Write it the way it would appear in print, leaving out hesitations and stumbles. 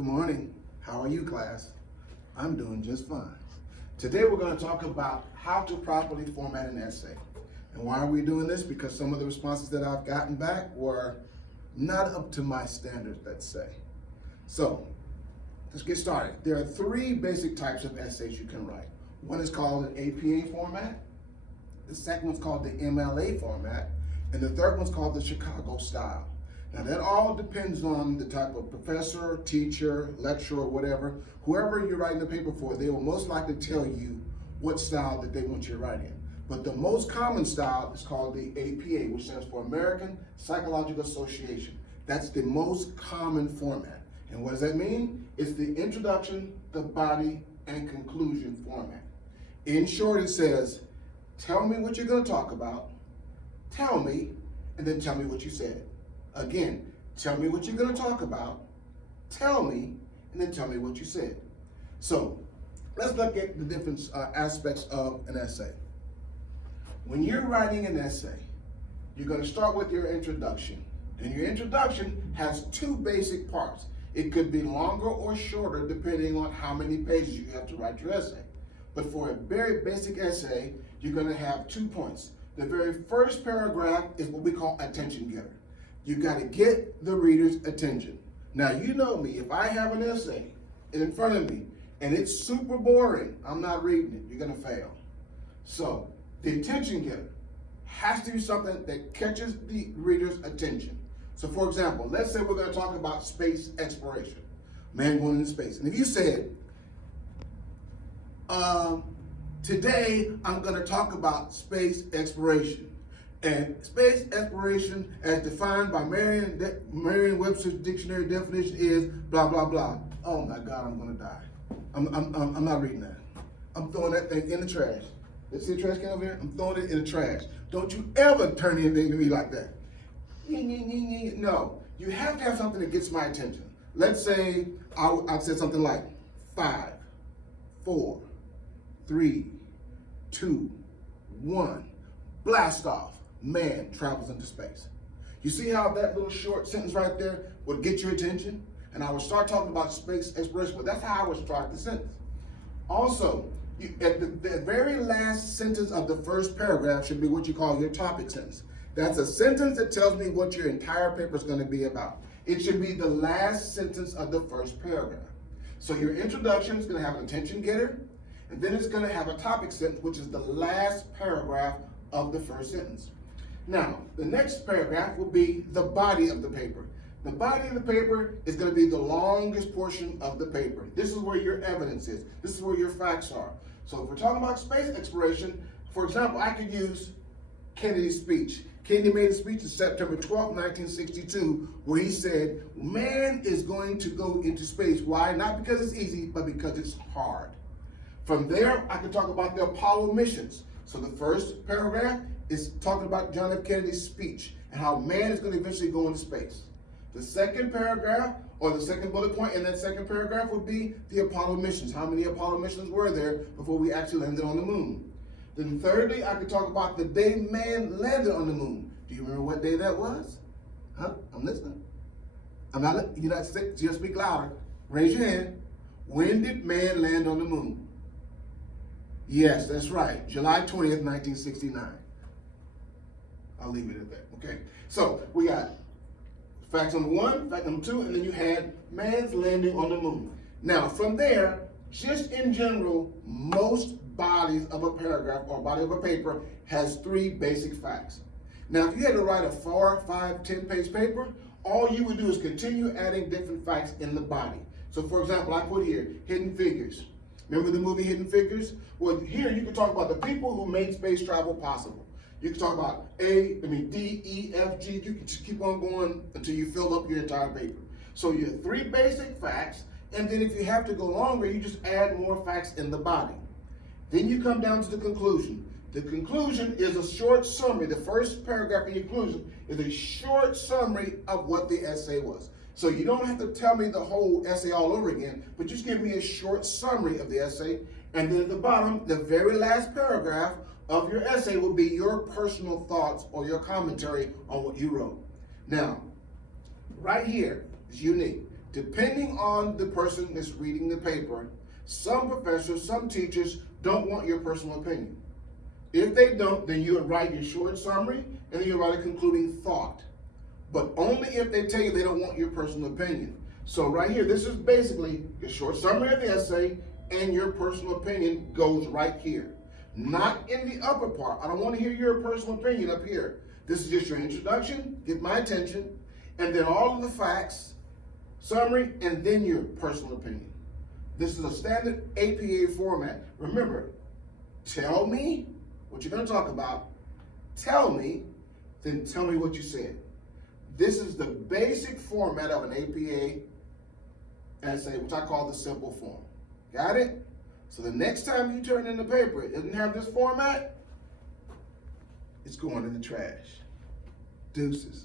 Good morning. How are you, class? I'm doing just fine. Today we're going to talk about how to properly format an essay. And why are we doing this? Because some of the responses that I've gotten back were not up to my standards, let's say. So, let's get started. There are three basic types of essays you can write. One is called an APA format. The second one's called the MLA format. And the third one's called the Chicago style. Now that all depends on the type of professor, teacher, lecturer, whatever. Whoever you're writing the paper for, they will most likely tell you what style that they want you to write in. But the most common style is called the APA, which stands for American Psychological Association. That's the most common format. And what does that mean? It's the introduction, the body, and conclusion format. In short, it says, tell me what you're going to talk about, tell me, and then tell me what you said. Again, tell me what you're going to talk about, tell me, and then tell me what you said. So, let's look at the different aspects of an essay. When you're writing an essay, you're going to start with your introduction. And your introduction has two basic parts. It could be longer or shorter depending on how many pages you have to write your essay. But for a very basic essay, you're going to have 2 points. The very first paragraph is what we call attention getter. You got to get the reader's attention. Now, you know me, if I have an essay in front of me and it's super boring, I'm not reading it. You're going to fail. So, the attention getter has to be something that catches the reader's attention. So, for example, let's say we're going to talk about space exploration, man going into space. And if you said, today I'm going to talk about space exploration. And space exploration, as defined by Merriam-Webster's dictionary definition, is blah, blah, blah. Oh my God, I'm going to die. I'm not reading that. I'm throwing that thing in the trash. Let's see the trash can over here? I'm throwing it in the trash. Don't you ever turn anything to me like that. No, you have to have something that gets my attention. Let's say I've said something like 5, 4, 3, 2, 1, blast off. Man travels into space. You see how that little short sentence right there would get your attention? And I would start talking about space exploration, but that's how I would start the sentence. Also, at the very last sentence of the first paragraph should be what you call your topic sentence. That's a sentence that tells me what your entire paper is going to be about. It should be the last sentence of the first paragraph. So your introduction is going to have an attention getter, and then it's going to have a topic sentence, which is the last paragraph of the first sentence. Now, the next paragraph will be the body of the paper. The body of the paper is going to be the longest portion of the paper. This is where your evidence is. This is where your facts are. So if we're talking about space exploration, for example, I could use Kennedy's speech. Kennedy made a speech on September 12, 1962, where he said, man is going to go into space. Why? Not because it's easy, but because it's hard. From there, I could talk about the Apollo missions. So the first paragraph is talking about John F. Kennedy's speech and how man is going to eventually go into space. The second paragraph, or the second bullet point in that second paragraph, would be the Apollo missions. How many Apollo missions were there before we actually landed on the moon? Then thirdly, I could talk about the day man landed on the moon. Do you remember what day that was? Huh? I'm listening. You're not sick, just speak louder. Raise your hand. When did man land on the moon? Yes, that's right. July 20th, 1969. I'll leave it at that, okay? So we got fact number 1, fact number 2, and then you had man's landing on the moon. Now, from there, just in general, most bodies of a paragraph or body of a paper has 3 basic facts. Now, if you had to write a 4, 5, 10-page paper, all you would do is continue adding different facts in the body. So, for example, I put here, Hidden Figures. Remember the movie Hidden Figures? Well, here you can talk about the people who made space travel possible. You can talk about D, E, F, G. You can just keep on going until you fill up your entire paper. So you have 3 basic facts, and then if you have to go longer, you just add more facts in the body. Then you come down to the conclusion. The conclusion is a short summary. The first paragraph in your conclusion is a short summary of what the essay was. So you don't have to tell me the whole essay all over again, but just give me a short summary of the essay. And then at the bottom, the very last paragraph of your essay will be your personal thoughts or your commentary on what you wrote. Now, right here is unique. depending on the person that's reading the paper, some professors, some teachers don't want your personal opinion. If they don't, then you would write your short summary and then you write a concluding thought. But only if they tell you they don't want your personal opinion. So right here, this is basically your short summary of the essay, and your personal opinion goes right here. Not in the upper part. I don't want to hear your personal opinion up here. This is just your introduction, get my attention, and then all of the facts, summary, and then your personal opinion. This is a standard APA format. Remember, tell me what you're going to talk about, tell me, then tell me what you said. This is the basic format of an APA essay, which I call the simple form. Got it? So the next time you turn in the paper, it doesn't have this format, it's going in the trash. Deuces.